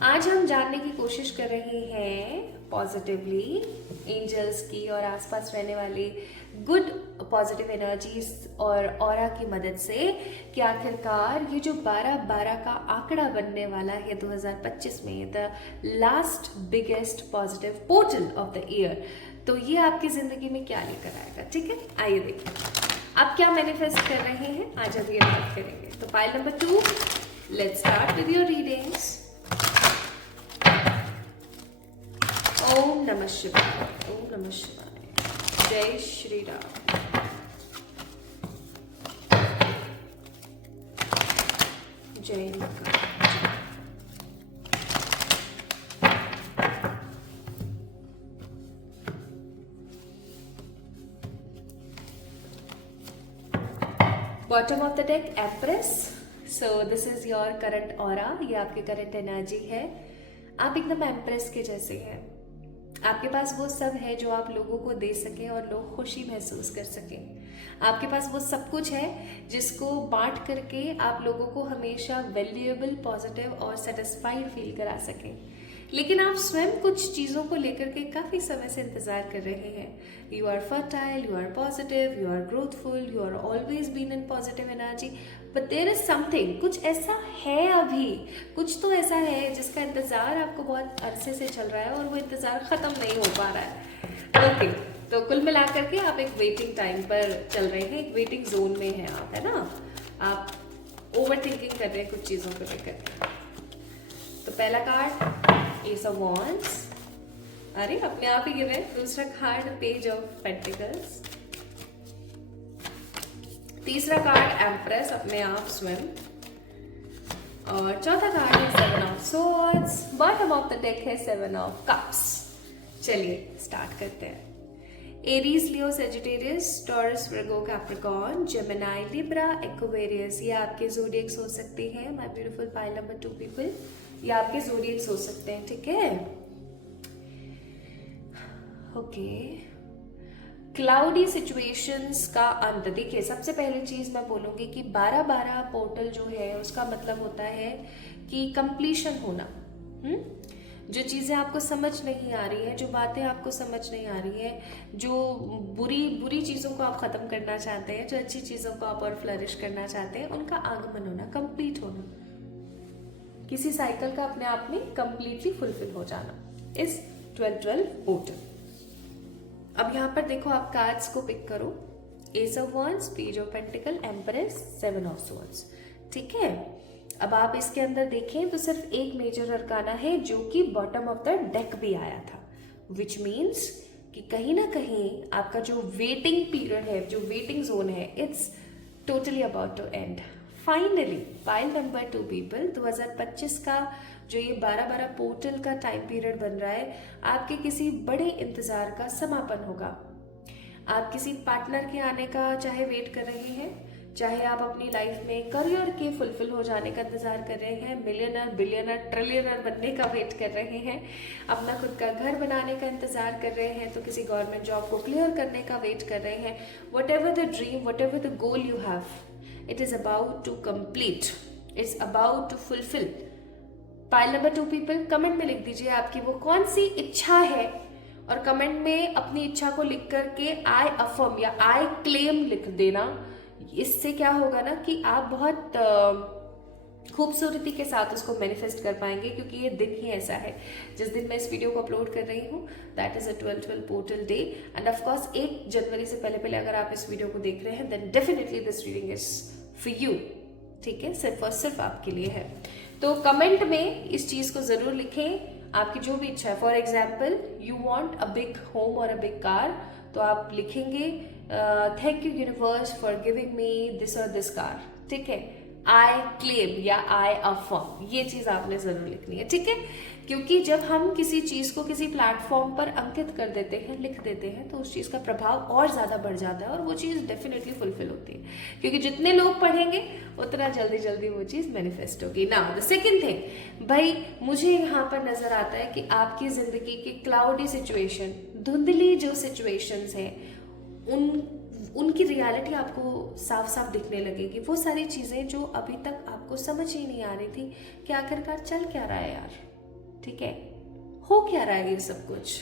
आज हम जानने की कोशिश कर रहे हैं पॉजिटिवली एंजल्स की और आसपास रहने वाले गुड पॉजिटिव एनर्जीज और ऑरा की मदद से कि आखिरकार ये जो 12-12 का आंकड़ा बनने वाला है 2025 में, the last biggest positive portal of the year, तो ये आपकी जिंदगी में क्या लेकर आएगा, ठीक है। आइए देखिए आप क्या मैनिफेस्ट कर रहे हैं, आज अब ये बात करेंगे। तो pile number 2, let's start with your readings. ओम नमः शिवाय, ओम नमः शिवाय, जय श्री राम। जय माता। Bottom of the deck empress. So this is your current aura, ये आपकी करंट एनर्जी है। आप एकदम एम्प्रेस के जैसे हैं। आपके पास वो सब है जो आप लोगों को दे सकें और लोग खुशी महसूस कर सकें। आपके पास वो सब कुछ है जिसको बांट करके आप लोगों को हमेशा वैल्यूएबल, पॉजिटिव और सेटिस्फाइड फील करा सकें। लेकिन आप स्वयं कुछ चीज़ों को लेकर के काफ़ी समय से इंतज़ार कर रहे हैं। You are fertile, you are positive, you are growthful, you are always been in positive energy, but there is something, कुछ ऐसा है, अभी कुछ तो ऐसा है जिसका इंतज़ार आपको बहुत अरसे से चल रहा है और वो इंतज़ार ख़त्म नहीं हो पा रहा है। ओके, तो कुल मिलाकर के आप एक वेटिंग टाइम पर चल रहे हैं, एक वेटिंग जोन में हैं आप, है ना। आप ओवर थिंकिंग कर रहे हैं कुछ चीज़ों को लेकर। तो पहला कार्ड एस ऑफ वॉन्ड्स, अरे अपने आप ही गिर रहे हैं। दूसरा कार्ड पेज ऑफ पेंटिकल्स। तीसरा कार्ड एम्प्रेस, अपने आप स्वयं। और चौथा कार्ड है 7 of swords. Bottom of the deck है 7 ऑफ कप्स। चलिए स्टार्ट करते हैं। एरीज, लियो, सेजिटेरियस, टॉरस, वर्गो, कैप्रिकॉर्न, जेमिनी, लिब्रा, एक्वेरियस, ये आपके ज़ोडिएक्स हो सकते हैं my beautiful pile number 2 people. ये आपके ज़ोडिएक्स हो सकते हैं, ठीक है। ओके, क्लाउडी सिचुएशंस का अंत। देखिए, सबसे पहली चीज मैं बोलूंगी कि 12-12 पोर्टल जो है उसका मतलब होता है कि कंप्लीशन होना। जो चीजें आपको समझ नहीं आ रही है, जो बातें आपको समझ नहीं आ रही है, जो बुरी चीजों को आप खत्म करना चाहते हैं, जो अच्छी चीजों को आप और फ्लरिश करना चाहते हैं, उनका आगमन होना, कंप्लीट होना, किसी साइकिल का अपने आप में कंप्लीटली फुलफिल हो जाना इस 12-12 पोर्टल। अब यहाँ पर देखो, आप कार्ड्स को पिक करो। S of wands, page of pentacle, empress, 7 of swords, ठीक है। अब आप इसके अंदर देखें तो सिर्फ एक मेजर अरकाना है जो कि बॉटम ऑफ द डेक भी आया था, विच मीन्स कि कहीं ना कहीं आपका जो वेटिंग पीरियड है, जो वेटिंग जोन है, it's totally about to end. Finally pile number 2 people, 2025 का जो ये 12-12 पोर्टल का टाइम पीरियड बन रहा है, आपके किसी बड़े इंतजार का समापन होगा। आप किसी पार्टनर के आने का चाहे वेट कर रहे हैं, चाहे आप अपनी लाइफ में करियर के फुलफिल हो जाने का इंतजार कर रहे हैं, मिलियनर, बिलियनर, ट्रिलियनर बनने का वेट कर रहे हैं, अपना खुद का घर बनाने का इंतजार कर रहे हैं, तो किसी गवर्नमेंट जॉब को क्लियर करने का वेट कर रहे हैं। Whatever the dream, whatever the goal you have, it is about to complete, it's about to fulfil. Pile number 2 people, comment में लिख दीजिए आपकी वो कौन सी इच्छा है, और कमेंट में अपनी इच्छा को लिख करके आई अफर्म या आई क्लेम लिख देना। इससे क्या होगा ना कि आप बहुत खूबसूरती के साथ उसको मैनिफेस्ट कर पाएंगे, क्योंकि ये दिन ही ऐसा है। जिस दिन मैं इस वीडियो को अपलोड कर रही हूँ, that is a 12-12 portal day, end of course 1 जनवरी से पहले अगर आप इस वीडियो को देख रहे हैं, then definitely this reading is for you, ठीक है, सिर्फ और सिर्फ आपके लिए है। तो कमेंट में इस चीज को जरूर लिखें, आपकी जो भी इच्छा है। For example, you want a big home और अ बिग कार, तो आप लिखेंगे thank you universe for giving me this और दिस कार, ठीक है। आई क्लेम या आई अफर्म, ये चीज आपने जरूर लिखनी है, ठीक है। क्योंकि जब हम किसी चीज को किसी प्लेटफॉर्म पर अंकित कर देते हैं, लिख देते हैं, तो उस चीज का प्रभाव और ज्यादा बढ़ जाता है और वो चीज डेफिनेटली फुलफिल होती है, क्योंकि जितने लोग पढ़ेंगे उतना जल्दी जल्दी वो चीज मैनिफेस्ट होगी। नाउ द सेकंड थिंग, भाई मुझे यहाँ पर नजर आता है कि आपकी जिंदगी की क्लाउडी सिचुएशन, धुंधली जो सिचुएशंस है, उनकी रियलिटी आपको साफ साफ दिखने लगेगी। वो सारी चीजें जो अभी तक आपको समझ ही नहीं आ रही थी कि आखिरकार चल क्या रहा है यार, ठीक है, हो क्या रहा है ये सब कुछ,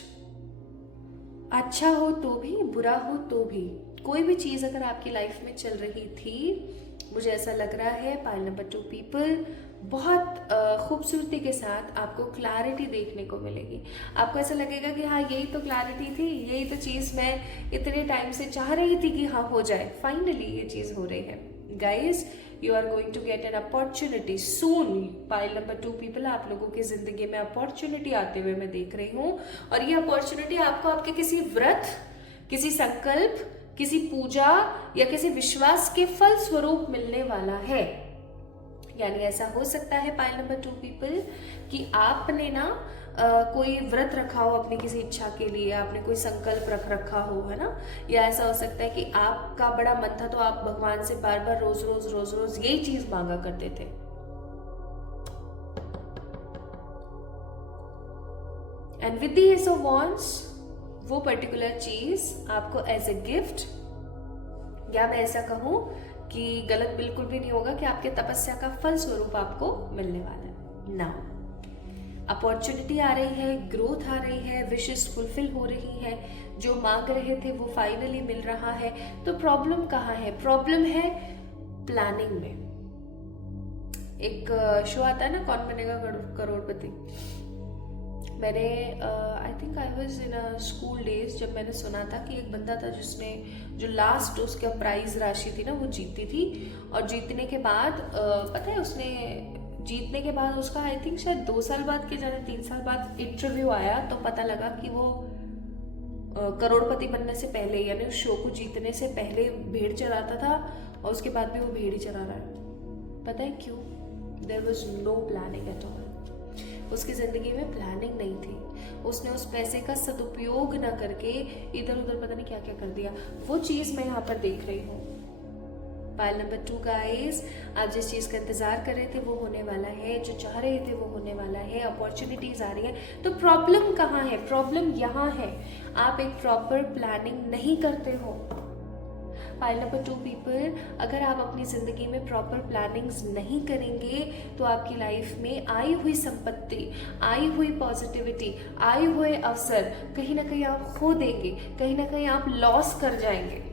अच्छा हो तो भी, बुरा हो तो भी, कोई भी चीज अगर आपकी लाइफ में चल रही थी, मुझे ऐसा लग रहा है पाइल नंबर 2 पीपल बहुत खूबसूरती के साथ आपको क्लैरिटी देखने को मिलेगी। आपको ऐसा लगेगा कि हाँ यही तो क्लैरिटी थी, यही तो चीज़ मैं इतने टाइम से चाह रही थी कि हाँ हो जाए, फाइनली ये चीज़ हो रही है। Guys you are going to get an opportunity soon. Pile number 2 people, आप लोगों की जिंदगी में अपॉर्चुनिटी आते हुए मैं देख रही हूँ, और ये अपॉर्चुनिटी आपको आपके किसी व्रत, किसी संकल्प, किसी पूजा या किसी विश्वास के फल स्वरूप मिलने वाला है। यानी ऐसा हो सकता है पाइल नंबर 2 पीपल कि आपने ना कोई व्रत रखा हो अपनी किसी इच्छा के लिए, आपने कोई संकल्प रख रखा हो, है ना, या ऐसा हो सकता है कि आपका बड़ा मन था तो आप भगवान से बार बार रोज रोज रोज रोज यही चीज मांगा करते थे। And with the S of wands, वो पर्टिकुलर चीज आपको एज ए गिफ्ट, या मैं ऐसा कहूं कि गलत बिल्कुल भी नहीं होगा कि आपके तपस्या का फल स्वरूप आपको मिलने वाला है। नाउ अपॉर्चुनिटी आ रही है, ग्रोथ आ रही है, विशेस फुलफिल हो रही है, जो मांग रहे थे वो फाइनली मिल रहा है। तो प्रॉब्लम कहाँ है? प्रॉब्लम है प्लानिंग में। एक शो आता है ना, कौन बनेगा करोड़पति, मैंने I think I was in a school days जब मैंने सुना था कि एक बंदा था जिसने जो लास्ट उसका प्राइज राशि थी ना वो जीती थी, और जीतने के बाद पता है उसने जीतने के बाद उसका आई थिंक शायद 2 साल बाद के जाने 3 साल बाद इंटरव्यू आया, तो पता लगा कि वो करोड़पति बनने से पहले, यानी उस शो को जीतने से पहले भेड़ चराता था, और उसके बाद भी वो भेड़ ही चरा रहा है। पता है क्यों? There was no planning at all. उसकी जिंदगी में प्लानिंग नहीं थी, उसने उस पैसे का सदुपयोग न करके इधर उधर पता नहीं क्या क्या कर दिया। वो चीज मैं यहाँ पर देख रही हूँ। पाइल नंबर 2 गाइस, आप जिस चीज का इंतजार कर रहे थे वो होने वाला है, जो चाह रहे थे वो होने वाला है, अपॉर्चुनिटीज आ रही है। तो प्रॉब्लम कहाँ है? प्रॉब्लम यहाँ है, आप एक प्रॉपर प्लानिंग नहीं करते हो। पाइल नंबर 2 पीपल, अगर आप अपनी जिंदगी में प्रॉपर प्लानिंग्स नहीं करेंगे तो आपकी लाइफ में आई हुई संपत्ति, आई हुई पॉजिटिविटी, आए हुए अवसर कहीं ना कहीं आप खो देंगे, कहीं ना कहीं आप लॉस कर जाएंगे।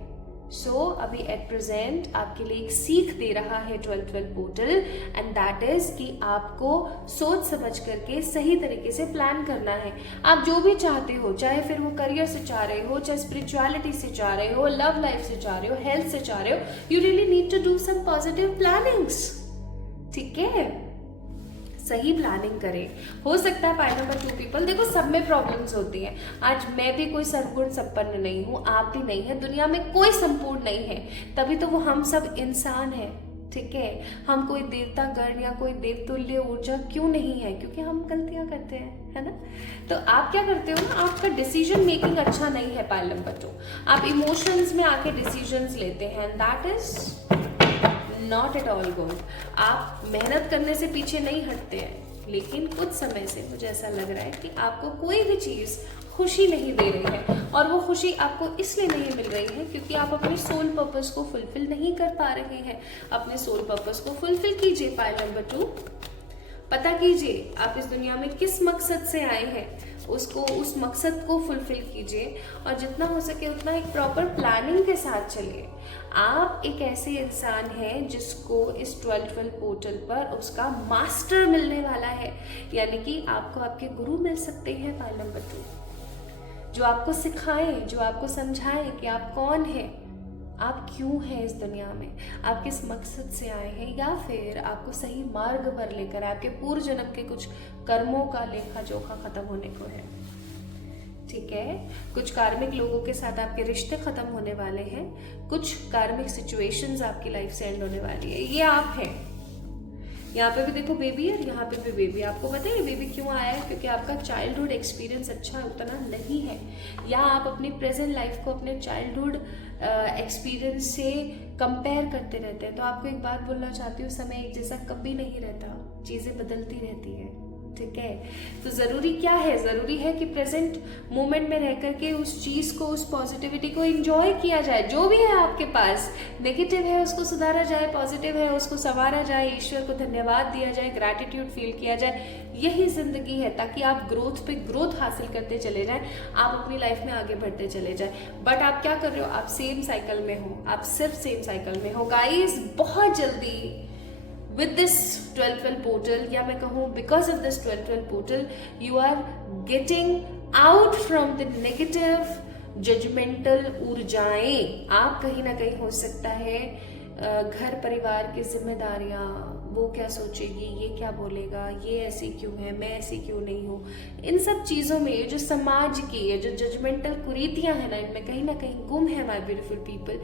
सो अभी एट प्रेजेंट आपके लिए एक सीख दे रहा है 12-12 पोर्टल, एंड दैट इज कि आपको सोच समझ करके सही तरीके से प्लान करना है। आप जो भी चाहते हो, चाहे फिर वो करियर से चाह रहे हो, चाहे स्पिरिचुअलिटी से चाह रहे हो, लव लाइफ से चाह रहे हो, हेल्थ से चाह रहे हो, you really need to do some positive plannings, ठीक है? सही प्लानिंग करें। हो सकता है पाइल नंबर 2 पीपल, देखो सब में प्रॉब्लम्स होती हैं। आज मैं भी कोई सर्वगुण संपन्न नहीं हूँ, आप भी नहीं है, दुनिया में कोई संपूर्ण नहीं है, तभी तो वो हम सब इंसान हैं, ठीक है? हम कोई देवता गण या कोई देवतुल्य ऊर्जा क्यों नहीं है? क्योंकि हम गलतियां करते हैं, है ना? तो आप क्या करते हो ना, आपका डिसीजन मेकिंग अच्छा नहीं है पाइल नंबर 2, आप इमोशंस में आके डिसीजंस लेते हैं, that is not at all good. आप मेहनत करने से पीछे नहीं हटते हैं, लेकिन कुछ समय से मुझे ऐसा लग रहा है कि आपको कोई भी चीज खुशी नहीं दे रही है, और वो खुशी आपको इसलिए नहीं मिल रही है क्योंकि आप अपने सोल पर्पस को फुलफिल नहीं कर पा रहे हैं। अपने सोल पर्पस को फुलफिल कीजिए पाइल नंबर 2, पता कीजिए आप इस दुनिया में किस मकसद से आए हैं, उसको, उस मकसद को फुलफिल कीजिए, और जितना हो सके उतना एक प्रॉपर प्लानिंग के साथ चलिए। आप एक ऐसे इंसान हैं जिसको इस 12-12 पोर्टल पर उसका मास्टर मिलने वाला है, यानी कि आपको आपके गुरु मिल सकते हैं पाइल नंबर 2, जो आपको सिखाएं, जो आपको समझाएं कि आप कौन हैं, आप क्यों हैं इस दुनिया में, आप किस मकसद से आए हैं, या फिर आपको सही मार्ग पर लेकर आपके पूर्व जन्म के कुछ कर्मों का लेखा जोखा खत्म होने को है, ठीक है? कुछ कार्मिक लोगों के साथ आपके रिश्ते खत्म होने वाले हैं, कुछ कार्मिक सिचुएशंस आपकी लाइफ से एंड होने वाली है, ये आप हैं, यहाँ पे भी देखो बेबी है, यहाँ पे भी बेबी। आपको पता है बेबी क्यों आया है? क्योंकि आपका चाइल्डहुड एक्सपीरियंस अच्छा उतना नहीं है, या आप अपनी प्रेजेंट लाइफ को अपने चाइल्डहुड एक्सपीरियंस से कंपेयर करते रहते हैं। तो आपको एक बात बोलना चाहती हूँ, समय एक जैसा कभी नहीं रहता, चीज़ें बदलती रहती है, ठीक है? तो ज़रूरी क्या है? ज़रूरी है कि प्रेजेंट मोमेंट में रह करके उस चीज़ को, उस पॉजिटिविटी को एंजॉय किया जाए। जो भी है आपके पास, नेगेटिव है उसको सुधारा जाए, पॉजिटिव है उसको संवारा जाए, ईश्वर को धन्यवाद दिया जाए, ग्रैटिट्यूड फील किया जाए। यही ज़िंदगी है, ताकि आप ग्रोथ पे ग्रोथ हासिल करते चले जाएं, आप अपनी लाइफ में आगे बढ़ते चले जाएं। बट आप क्या कर रहे हो? आप सेम साइकिल में हो, आप सिर्फ सेम साइकिल में हो। गाइस, बहुत जल्दी with this 12-12 portal, या मैं कहूँ because of this 12-12 portal, you are getting out from the negative judgmental ऊर्जाएं। आप कहीं ना कहीं हो सकता है घर परिवार की जिम्मेदारियां, वो क्या सोचेगी, ये क्या बोलेगा, ये ऐसी क्यों है, मैं ऐसी क्यों नहीं हूँ, इन सब चीज़ों में ये जो समाज की ये जो जजमेंटल कुरीतियां हैं ना, इनमें कहीं ना कहीं गुम है माय ब्यूटीफुल पीपल।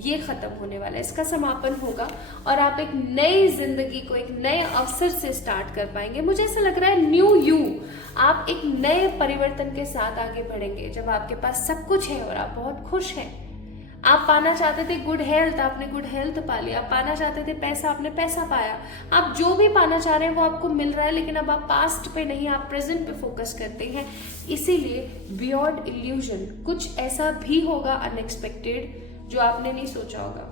ये खत्म होने वाला है, इसका समापन होगा और आप एक नई जिंदगी को एक नए अवसर से स्टार्ट कर पाएंगे। मुझे ऐसा लग रहा है न्यू यू, आप एक नए परिवर्तन के साथ आगे बढ़ेंगे जब आपके पास सब कुछ है और आप बहुत खुश हैं। आप पाना चाहते थे गुड हेल्थ, आपने गुड हेल्थ पा लिया। आप पाना चाहते थे पैसा, आपने पैसा पाया। आप जो भी पाना चाह रहे हैं वो आपको मिल रहा है, लेकिन अब आप पास्ट पे नहीं, आप प्रेजेंट पे फोकस करते हैं। इसीलिए बियॉन्ड इल्यूजन कुछ ऐसा भी होगा अनएक्सपेक्टेड जो आपने नहीं सोचा होगा।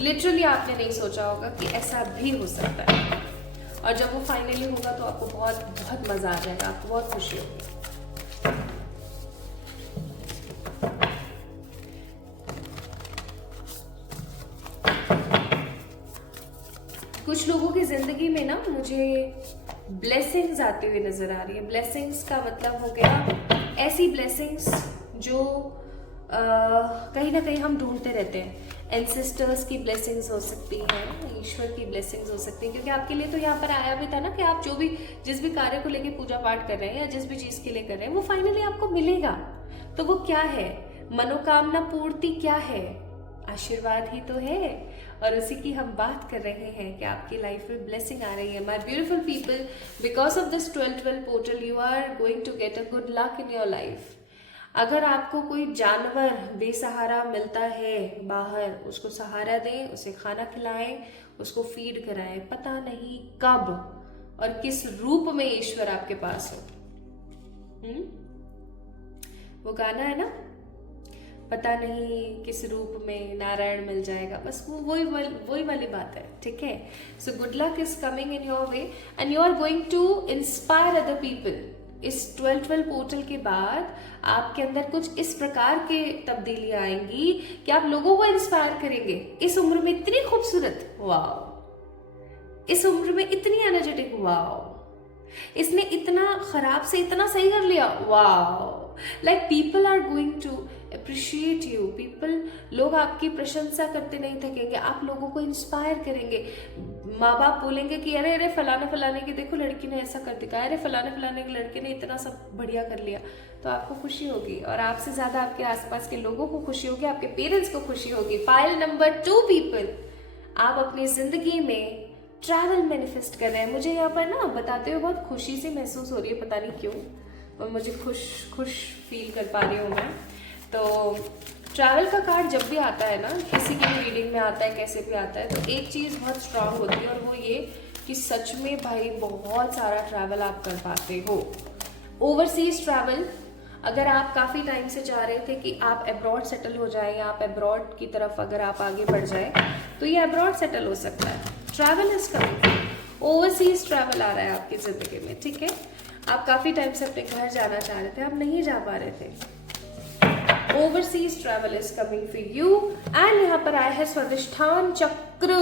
लिटरली आपने नहीं सोचा होगा कि ऐसा भी हो सकता है, और जब वो फाइनली होगा तो आपको बहुत बहुत मजा आ जाएगा, आपको बहुत खुशी होगी। कुछ लोगों की जिंदगी में ना मुझे ब्लेसिंग्स आती हुई नजर आ रही है। ब्लेसिंग्स का मतलब हो गया ऐसी ब्लेसिंग्स जो कहीं ना कहीं हम ढूंढते रहते हैं। एंसेस्टर्स की ब्लेसिंग्स हो सकती हैं, ईश्वर की ब्लेसिंग्स हो सकती हैं, क्योंकि आपके लिए तो यहाँ पर आया भी था ना कि आप जो भी जिस भी कार्य को लेके पूजा पाठ कर रहे हैं या जिस भी चीज के लिए कर रहे हैं वो फाइनली आपको मिलेगा। तो वो क्या है? मनोकामना पूर्ति क्या है? आशीर्वाद ही तो है, और उसी की हम बात कर रहे हैं कि आपकी लाइफ में ब्लेसिंग आ रही है। My beautiful people, because of this 12-12 portal you are going to get a good luck in your life. अगर आपको कोई जानवर बेसहारा मिलता है बाहर, उसको सहारा दें, उसे खाना खिलाएं, उसको फीड कराएं। पता नहीं कब और किस रूप में ईश्वर आपके पास हो। वो गाना है ना, पता नहीं किस रूप में नारायण मिल जाएगा, बस वो वही वाली बात है, ठीक है? So good luck is coming in your way and you are going to inspire other people. इस 12-12 पोर्टल के बाद आपके अंदर कुछ इस प्रकार के तब्दीलियां आएंगी कि आप लोगों को इंस्पायर करेंगे। इस उम्र में इतनी खूबसूरत, वाओ! इस उम्र में इतनी एनर्जेटिक, वाओ! इसने इतना खराब से इतना सही कर लिया, wow! Like people are going to appreciate you. People, लोग आपकी प्रशंसा करते नहीं थकेंगे, आप लोगों को इंस्पायर करेंगे। माँ बाप बोलेंगे कि अरे अरे फलाने फलाने की देखो लड़की ने ऐसा कर दिखाया, अरे फलाने फलाने के लड़के ने इतना सब बढ़िया कर लिया, तो आपको खुशी होगी और आपसे ज्यादा आपके आसपास के लोगों को खुशी होगी, आपके पेरेंट्स को खुशी होगी। पाइल नंबर 2 पीपल, आप अपनी जिंदगी में ट्रैवल मैनिफेस्ट कर रहे हैं। मुझे यहाँ पर ना बताते हुए बहुत खुशी सी महसूस हो रही है, पता नहीं क्यों, और मुझे खुश फील कर पा रही हूँ मैं। तो ट्रैवल का कार्ड जब भी आता है ना, किसी की भी रीडिंग में आता है, कैसे भी आता है, तो एक चीज़ बहुत स्ट्रांग होती है और वो ये कि सच में भाई बहुत सारा ट्रैवल आप कर पाते हो। ओवरसीज ट्रैवल, अगर आप काफ़ी टाइम से चाह रहे थे कि आप अब्रॉड सेटल हो जाए या आप अब्रॉड की तरफ अगर आप आगे बढ़ जाए, तो ये अब्रॉड सेटल हो सकता है। Travel is coming, overseas travel आ रहा है आपकी ज़िंदगी में, ठीक है? आप काफ़ी टाइम से अपने घर जाना चाह रहे थे, आप नहीं जा पा रहे थे। Overseas travel is coming for you and यहाँ पर आया है स्वादिष्ठान चक्र।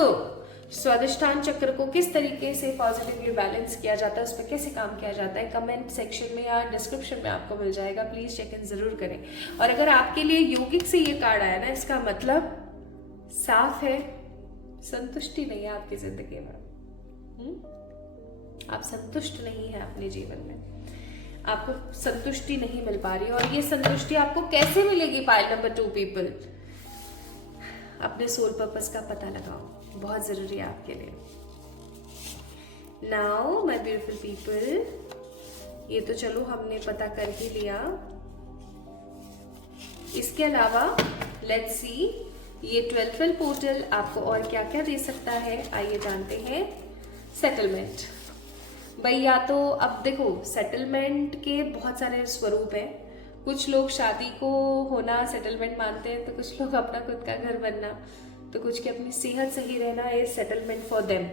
स्वादिष्ठान चक्र को किस तरीके से पॉजिटिवली बैलेंस किया जाता है, उस पर कैसे काम किया जाता है, कमेंट सेक्शन में या डिस्क्रिप्शन में आपको मिल जाएगा, प्लीज चेक इन जरूर करें। और अगर आपके लिए योगिक से ये कार्ड आया ना, इसका मतलब साफ है, संतुष्टि नहीं है आपकी जिंदगी में। आप संतुष्ट नहीं है अपने जीवन में, आपको संतुष्टि नहीं मिल पा रही, और ये संतुष्टि आपको कैसे मिलेगी? पाइल नंबर 2 पीपल, अपने सोल पर्पस का पता लगाओ। बहुत ज़रूरी है आपके लिए। नाउ माय ब्यूटीफुल पीपल, ये तो चलो हमने पता कर ही लिया। इसके अलावा लेट्स सी ये 12 पोर्टल आपको और क्या क्या दे सकता है, आइए जानते हैं। सेटलमेंट, भाई या तो अब देखो सेटलमेंट के बहुत सारे स्वरूप हैं। कुछ लोग शादी को होना सेटलमेंट मानते हैं, तो कुछ लोग अपना खुद का घर बनना, तो कुछ की अपनी सेहत सही रहना है settlement for them.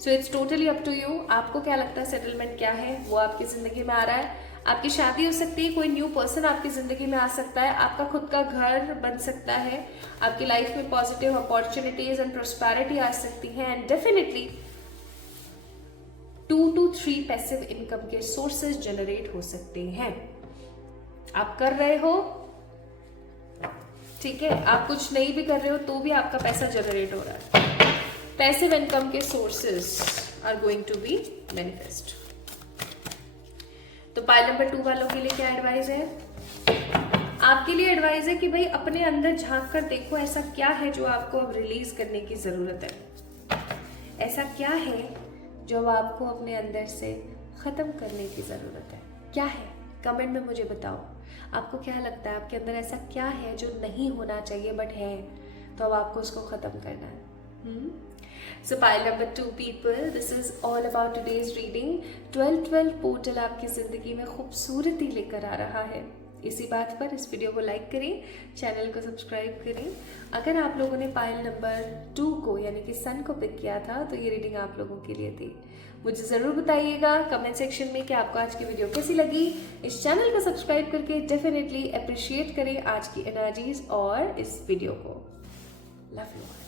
So it's totally up to you. आपको क्या लगता है सेटलमेंट क्या है, वो आपकी जिंदगी में आ रहा है। आपकी शादी हो सकती है, कोई न्यू पर्सन आपकी जिंदगी में आ सकता है, आपका खुद का घर बन सकता है, आपकी लाइफ में पॉजिटिव अपॉर्चुनिटीज एंड प्रोस्पेरिटी आ सकती है, and definitely 2 to 3 passive income के सोर्सेज जनरेट हो सकते हैं। आप कर रहे हो, ठीक है, आप कुछ नहीं भी कर रहे हो तो भी आपका पैसा जनरेट हो रहा है। पैसिव इनकम के sources are going to be manifest. तो पाइल नंबर 2 वालों के लिए क्या एडवाइस है? आपके लिए एडवाइस है कि भाई अपने अंदर झांक कर देखो, ऐसा क्या है जो आपको अब रिलीज करने की जरूरत है। ऐसा क्या है जो अब आपको अपने अंदर से खत्म करने की जरूरत है? क्या है? कमेंट में मुझे बताओ। आपको क्या लगता है आपके अंदर ऐसा क्या है जो नहीं होना चाहिए बट है, तो अब आपको उसको खत्म करना है। So pile number 2 people, this is all about today's reading। 12 portal आपकी जिंदगी में खूबसूरती लेकर आ रहा है। इसी बात पर इस वीडियो को लाइक करें, चैनल को सब्सक्राइब करें। अगर आप लोगों ने पाइल नंबर 2 को यानी कि सन को पिक किया था तो ये रीडिंग आप लोगों के लिए थी। मुझे ज़रूर बताइएगा कमेंट सेक्शन में कि आपको आज की वीडियो कैसी लगी। इस चैनल को सब्सक्राइब करके डेफिनेटली अप्रिशिएट करें आज की एनर्जीज और इस वीडियो को। Love you.